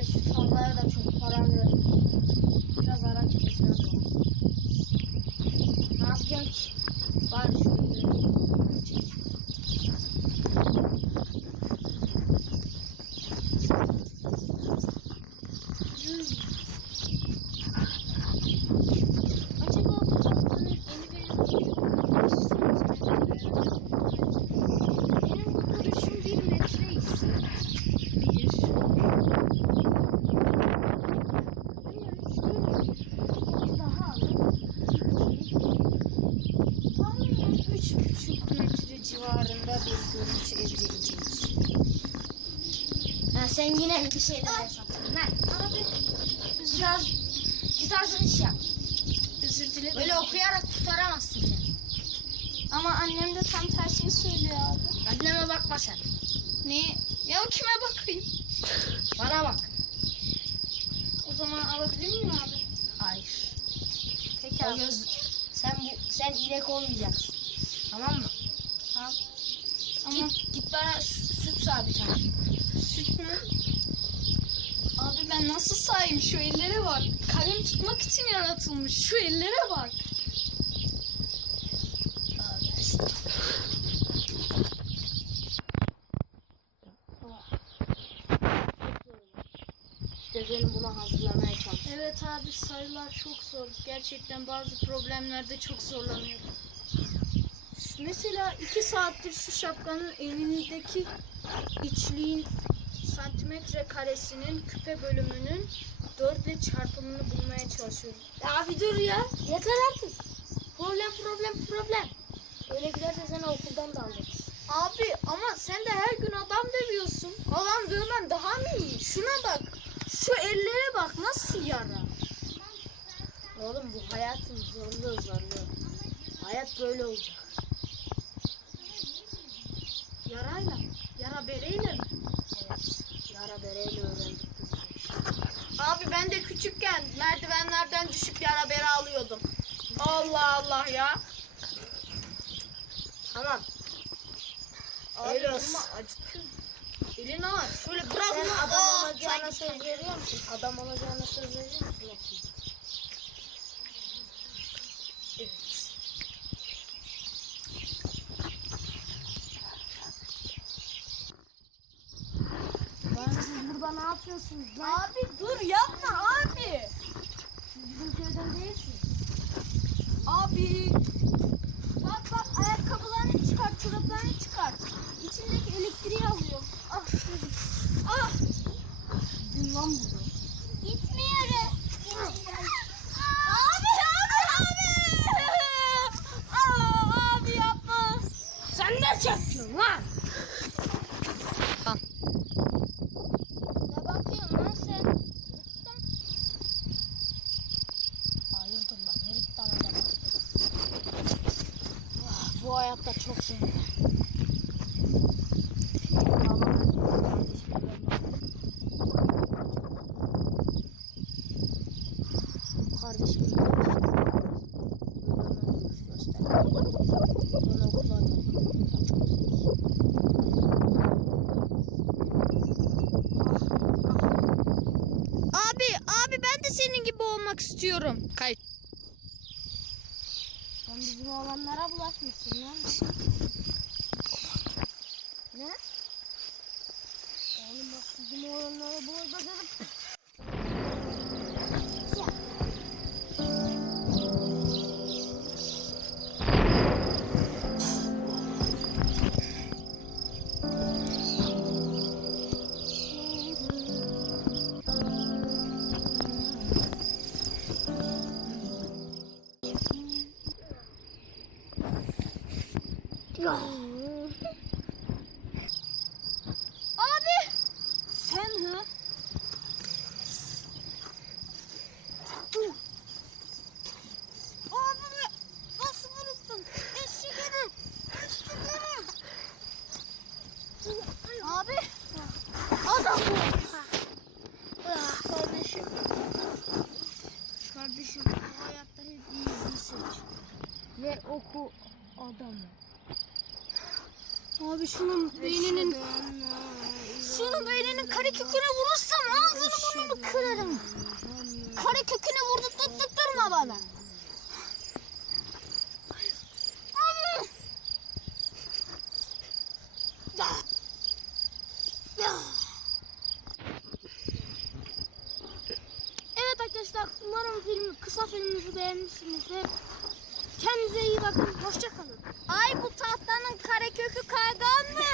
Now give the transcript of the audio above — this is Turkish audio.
Ay şu tarlaya da çok para verdim. Biraz araç kesmem lazım. Ne yapacağım ki? Var şöyle. Acaba bu tahtanın eni benim benim bu duruşum bir metre ise bir daha tahminen üç buçuk metre civarında bir görüntü elde edeceğiz. Ha, sen yine bir şeyler hesaplıyorsun. Lan abi biraz güzel iş yap. Özür dilerim. Böyle okuyarak kurtaramazsın kendini. Ama annem de tam tersini söylüyor abi. Anneme bakma sen. Ne? Ya kime bakayım? Bana bak. O zaman alabilir miyim abi? Hayır. Peki O abi. göz, sen bu sen inek olmayacaksın. Tamam mı? Tamam. Git git bana sü- süt sağ bir tane. süt mü? Abi ben nasıl sahayım? Şu ellere bak. Kalem tutmak için yaratılmış. Şu ellere bak. İşte benim buna hazırlamaya çalışıyorum. Evet abi sayılar çok zor. Gerçekten bazı problemlerde çok zorlanıyorum. Mesela iki saattir şu şapkanın elindeki içliğin santimetre karesinin küpe bölümünün dörtle çarpımını bulmaya çalışıyorum. Ya bir dur ya. Yeter artık. Problem problem problem. Öyle giderse seni okuldan da alırız. Abi ama sen de her gün adam dövüyorsun. Adam dövmen daha mı iyi? Şuna bak. Şu ellere bak nasıl yara. Oğlum bu hayatın zorluğu zorluğu. Hayat böyle olacak. Yarayla. Yara bereyle mi? Evet. Yara bereyle öğrendik biz. Abi ben de küçükken merdivenlerden düşüp yara bere alıyordum. Allah Allah ya. Tamam. Abi El olsun. acıtıyor. Elini aç. Şöyle bırak Sen adam Aa, olacağına sanki söz veriyor musun? Adam olacağına söz veriyor musun? Yok. Evet. Lan siz burada ne yapıyorsunuz lan? Abi dur yapma abi. Siz bizim köyden değilsiniz. Abi. Bak bak ayakkabılarını çıkar, çoraplarını çıkar. İçindeki elektriği alıyor. Ah çocuk. Ah. Gidin lan buradan. Gitmiyoruz. Abi abi abi. Aa, abi yapma. Sen ne çekiyorsun lan? Ne bakıyorsun lan sen? Hayırdır lan? Herif tane de bastı. Ah, Bu hayatta çok zor. Kardeşim işte. Öğrenme dövüş göster. Ben okula Abi abi ben de senin gibi olmak istiyorum. Kayıt. Sen bizim olanlara bulaşmışsın lan. Ne? Oğlum bak bizim olanlara bulaşmasın. Abi. Sen hı? Abi nasıl vuruldun? Eşek herif. Eşek herif. Abi. Adam bu. Kardeşim. Kardeşim bu hayatta hep iyiliği seç. Ve oku adamı. Abi şunun beyninin şunun beyninin kare köküne vurursam ağzını kırarım. Kare kökünü vurdu tutturma bana. Evet arkadaşlar umarım film kısa filmimizi beğenmişsinizdir. Kendinize iyi bakın. Hoşçakalın. Ay bu tahtanın kare kökü kayganmış.